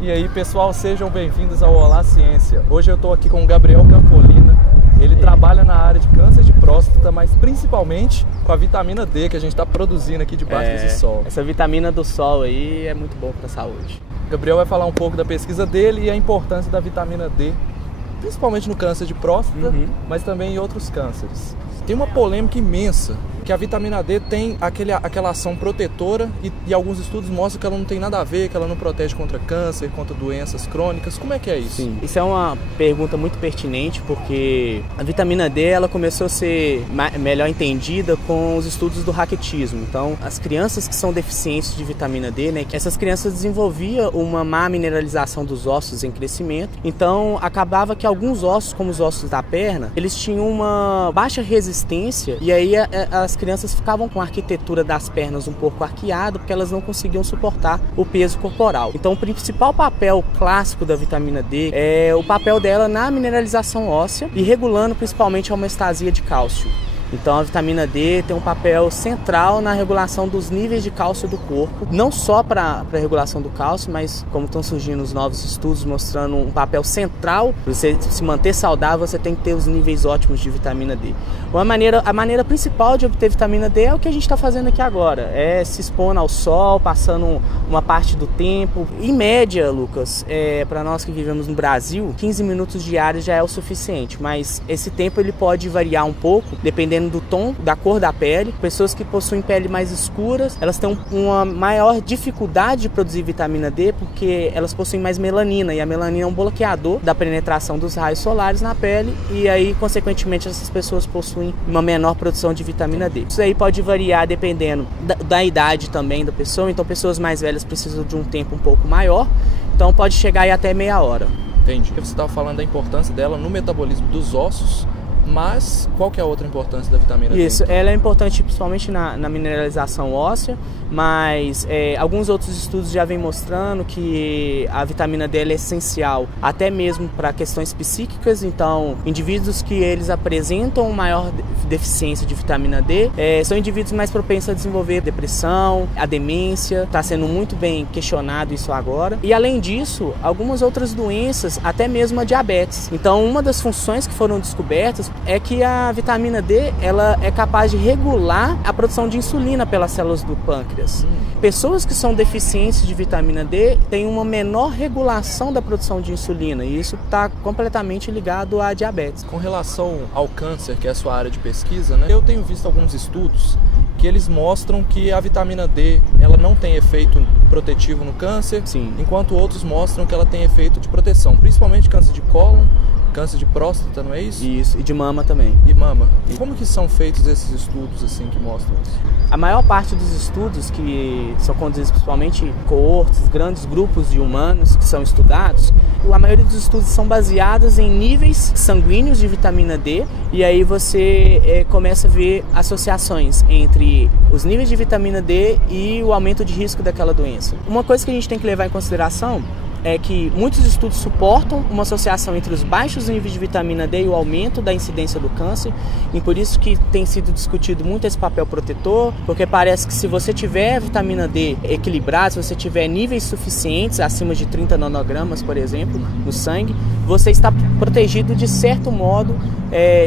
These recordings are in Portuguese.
E aí, pessoal, sejam bem-vindos ao Olá Ciência. Hoje eu estou aqui com o Gabriel Campolina. Ele trabalha na área de câncer de próstata, mas principalmente com a vitamina D que a gente está produzindo aqui debaixo desse sol. Essa vitamina do sol aí é muito bom para a saúde. O Gabriel vai falar um pouco da pesquisa dele e a importância da vitamina D, principalmente no câncer de próstata, mas também em outros cânceres. Tem uma polêmica imensa, que a vitamina D tem aquela ação protetora e alguns estudos mostram que ela não tem nada a ver, que ela não protege contra câncer, contra doenças crônicas. Como é que é isso? Sim, isso é uma pergunta muito pertinente, porque a vitamina D ela começou a ser melhor entendida com os estudos do raquitismo. Então, as crianças que são deficientes de vitamina D, né, essas crianças desenvolviam uma má mineralização dos ossos em crescimento. Então, acabava que alguns ossos, como os ossos da perna, eles tinham uma baixa resistência e aí as crianças ficavam com a arquitetura das pernas um pouco arqueada porque elas não conseguiam suportar o peso corporal. Então o principal papel clássico da vitamina D é o papel dela na mineralização óssea e regulando principalmente a homeostasia de cálcio. Então a vitamina D tem um papel central na regulação dos níveis de cálcio do corpo, não só para a regulação do cálcio, mas como estão surgindo os novos estudos mostrando um papel central, para você se manter saudável, você tem que ter os níveis ótimos de vitamina D. A maneira principal de obter vitamina D é o que a gente está fazendo aqui agora, é se expondo ao sol, passando uma parte do tempo. Em média, Lucas, para nós que vivemos no Brasil, 15 minutos diários já é o suficiente, mas esse tempo ele pode variar um pouco, dependendo do tom, da cor da pele. Pessoas que possuem pele mais escuras, elas têm uma maior dificuldade de produzir vitamina D porque elas possuem mais melanina, e a melanina é um bloqueador da penetração dos raios solares na pele, e aí, consequentemente, essas pessoas possuem uma menor produção de vitamina D. Isso aí pode variar dependendo da idade também da pessoa, então pessoas mais velhas precisam de um tempo um pouco maior, então pode chegar aí até meia hora. Entendi. Você estava falando da importância dela no metabolismo dos ossos, mas qual que é a outra importância da vitamina D? Isso, ela é importante principalmente na mineralização óssea, mas alguns outros estudos já vêm mostrando que a vitamina D é essencial até mesmo para questões psíquicas. Então, indivíduos que eles apresentam maior deficiência de vitamina D são indivíduos mais propensos a desenvolver depressão, a demência, está sendo muito bem questionado isso agora. E além disso, algumas outras doenças, até mesmo a diabetes. Então, uma das funções que foram descobertas é que a vitamina D ela é capaz de regular a produção de insulina pelas células do pâncreas. Pessoas que são deficientes de vitamina D têm uma menor regulação da produção de insulina, e isso está completamente ligado à diabetes. Com relação ao câncer, que é a sua área de pesquisa, né, eu tenho visto alguns estudos que eles mostram que a vitamina D ela não tem efeito protetivo no câncer, enquanto outros mostram que ela tem efeito de proteção, principalmente câncer de cólon, câncer de próstata, não é isso? Isso, e de mama também. E mama. E como que são feitos esses estudos assim que mostram isso? A maior parte dos estudos que são conduzidos principalmente em coortes, grandes grupos de humanos que são estudados, a maioria dos estudos são baseados em níveis sanguíneos de vitamina D, e aí você começa a ver associações entre os níveis de vitamina D e o aumento de risco daquela doença. Uma coisa que a gente tem que levar em consideração é que muitos estudos suportam uma associação entre os baixos níveis de vitamina D e o aumento da incidência do câncer, e por isso que tem sido discutido muito esse papel protetor, porque parece que se você tiver vitamina D equilibrada, se você tiver níveis suficientes, acima de 30 nanogramas, por exemplo, no sangue, você está protegido de certo modo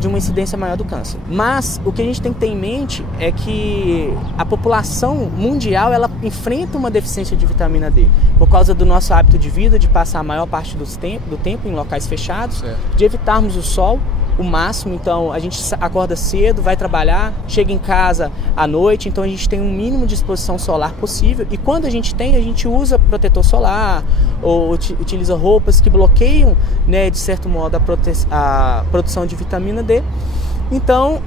de uma incidência maior do câncer. Mas o que a gente tem que ter em mente é que a população mundial ela enfrenta uma deficiência de vitamina D por causa do nosso hábito de vida, de passar a maior parte do tempo em locais fechados, de evitarmos o sol o máximo. Então a gente acorda cedo, vai trabalhar, chega em casa à noite, então a gente tem um mínimo de exposição solar possível, e quando a gente usa protetor solar ou utiliza roupas que bloqueiam, né, de certo modo a produção de vitamina D. Então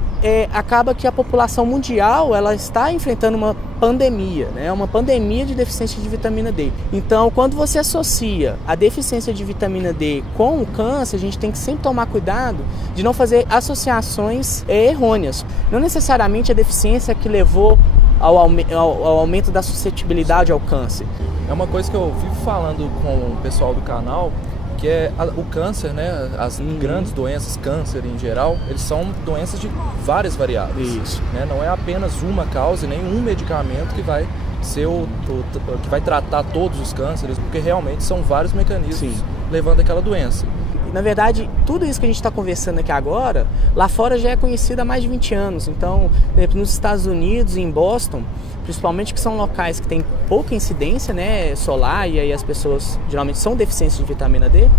acaba que a população mundial ela está enfrentando uma pandemia, né? Uma pandemia de deficiência de vitamina D. Então, quando você associa a deficiência de vitamina D com o câncer, a gente tem que sempre tomar cuidado de não fazer associações errôneas. Não necessariamente a deficiência que levou ao aumento da suscetibilidade ao câncer. É uma coisa que eu vivo falando com o pessoal do canal, que é o câncer, né? As grandes doenças, câncer em geral, eles são doenças de várias variáveis. Isso. Né? Não é apenas uma causa e nem um medicamento que vai ser que vai tratar todos os cânceres, porque realmente são vários mecanismos levando àquela doença. Na verdade, tudo isso que a gente está conversando aqui agora, lá fora já é conhecido há mais de 20 anos. Então, por exemplo, nos Estados Unidos e em Boston, principalmente que são locais que têm pouca incidência, né, solar, e aí as pessoas geralmente são deficientes de vitamina D,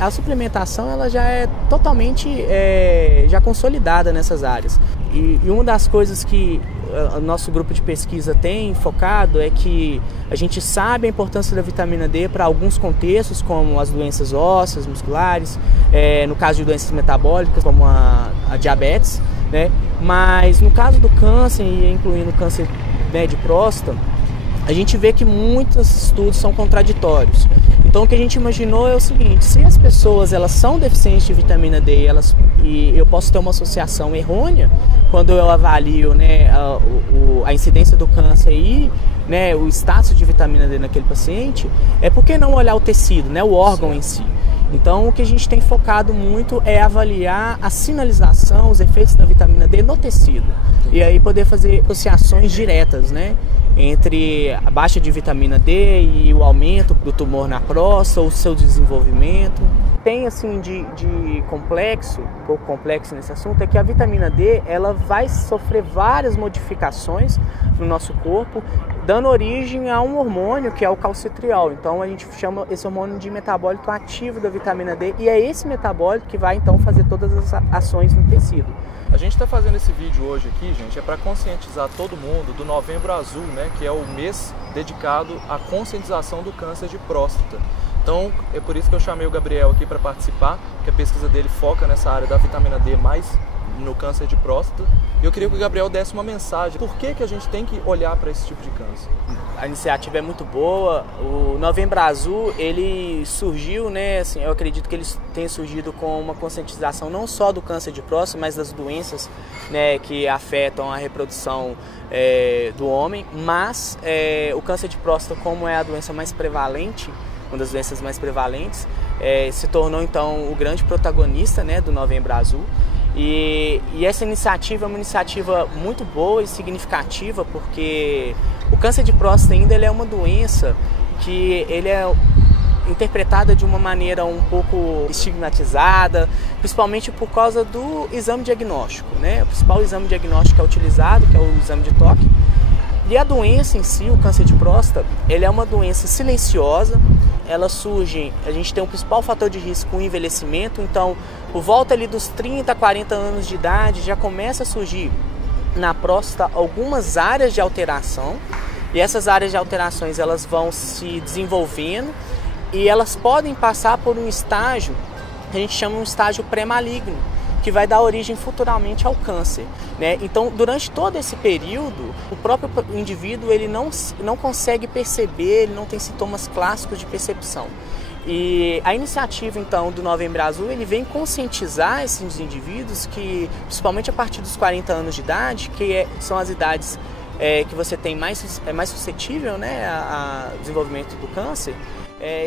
a suplementação ela já é totalmente já consolidada nessas áreas. E uma das coisas que o nosso grupo de pesquisa tem focado é que a gente sabe a importância da vitamina D para alguns contextos, como as doenças ósseas, musculares, no caso de doenças metabólicas, como a diabetes, né? Mas no caso do câncer, incluindo o câncer, né, de próstata, a gente vê que muitos estudos são contraditórios. Então o que a gente imaginou é o seguinte: se as pessoas elas são deficientes de vitamina D e eu posso ter uma associação errônea quando eu avalio, né, a incidência do câncer e, né, o status de vitamina D naquele paciente, por que não olhar o tecido, né, o órgão em si? Então o que a gente tem focado muito é avaliar a sinalização, os efeitos da vitamina D no tecido. E aí poder fazer associações diretas, né, entre a baixa de vitamina D e o aumento do tumor na próstata, o seu desenvolvimento. Tem assim de complexo, um pouco complexo nesse assunto, é que a vitamina D ela vai sofrer várias modificações no nosso corpo, dando origem a um hormônio que é o calcitriol. Então a gente chama esse hormônio de metabólito ativo da vitamina D, e é esse metabólito que vai então fazer todas as ações no tecido. A gente está fazendo esse vídeo hoje aqui, gente, para conscientizar todo mundo do Novembro Azul, né, que é o mês dedicado à conscientização do câncer de próstata. Então, é por isso que eu chamei o Gabriel aqui para participar, que a pesquisa dele foca nessa área da vitamina D, mais no câncer de próstata. E eu queria que o Gabriel desse uma mensagem. Por que a gente tem que olhar para esse tipo de câncer? A iniciativa é muito boa. O Novembro Azul, ele surgiu, né, assim, eu acredito que ele tenha surgido com uma conscientização não só do câncer de próstata, mas das doenças, né, que afetam a reprodução do homem. Mas o câncer de próstata, como é a doença mais prevalente, uma das doenças mais prevalentes, se tornou então o grande protagonista, né, do Novembro Azul. E essa iniciativa é uma iniciativa muito boa e significativa, porque o câncer de próstata ainda ele é uma doença que ele é interpretada de uma maneira um pouco estigmatizada, principalmente por causa do exame diagnóstico, né? O principal exame diagnóstico que é utilizado, que é o exame de toque. E a doença em si, o câncer de próstata, ele é uma doença silenciosa. Ela surge, a gente tem um principal fator de risco, o envelhecimento. Então, por volta ali dos 30, 40 anos de idade, já começa a surgir na próstata algumas áreas de alteração. E essas áreas de alterações, elas vão se desenvolvendo e elas podem passar por um estágio, que a gente chama um estágio pré-maligno, que vai dar origem futuramente ao câncer, né? Então, durante todo esse período, o próprio indivíduo ele não consegue perceber, ele não tem sintomas clássicos de percepção. E a iniciativa, então, do Novembro Azul, ele vem conscientizar esses indivíduos que, principalmente a partir dos 40 anos de idade, que são as idades que você tem mais suscetível, né, ao desenvolvimento do câncer,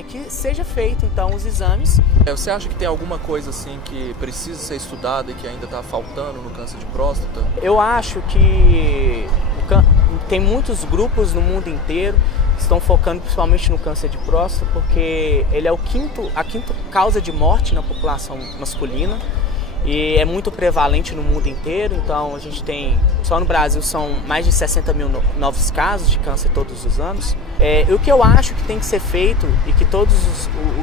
que seja feito então os exames. Você acha que tem alguma coisa assim que precisa ser estudada e que ainda está faltando no câncer de próstata? Eu acho que tem muitos grupos no mundo inteiro que estão focando principalmente no câncer de próstata, porque ele é a quinta causa de morte na população masculina e é muito prevalente no mundo inteiro. Então a gente tem, só no Brasil são mais de 60 mil novos casos de câncer todos os anos. E o que eu acho que tem que ser feito, e que todos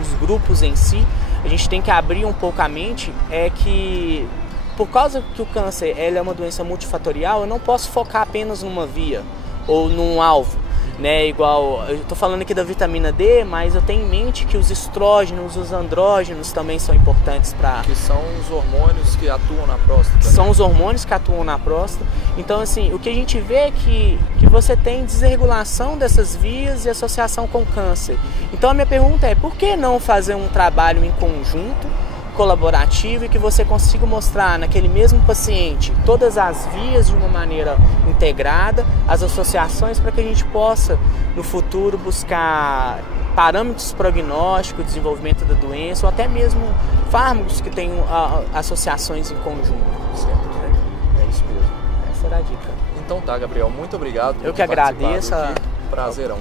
os grupos em si, a gente tem que abrir um pouco a mente, é que por causa que o câncer ele é uma doença multifatorial, eu não posso focar apenas numa via ou num alvo, né? Igual, eu estou falando aqui da vitamina D, mas eu tenho em mente que os estrógenos, os andrógenos também são importantes para... Que são os hormônios que atuam na próstata. São os hormônios que atuam na próstata. Então, assim, o que a gente vê é que você tem desregulação dessas vias e associação com câncer. Então, a minha pergunta é, por que não fazer um trabalho em conjunto, colaborativo, e que você consiga mostrar naquele mesmo paciente todas as vias de uma maneira integrada, as associações, para que a gente possa no futuro buscar parâmetros prognósticos, desenvolvimento da doença, ou até mesmo fármacos que tenham associações em conjunto, certo? É isso mesmo. Essa era a dica. Então tá, Gabriel, muito obrigado por Eu que agradeço. aqui. Prazerão.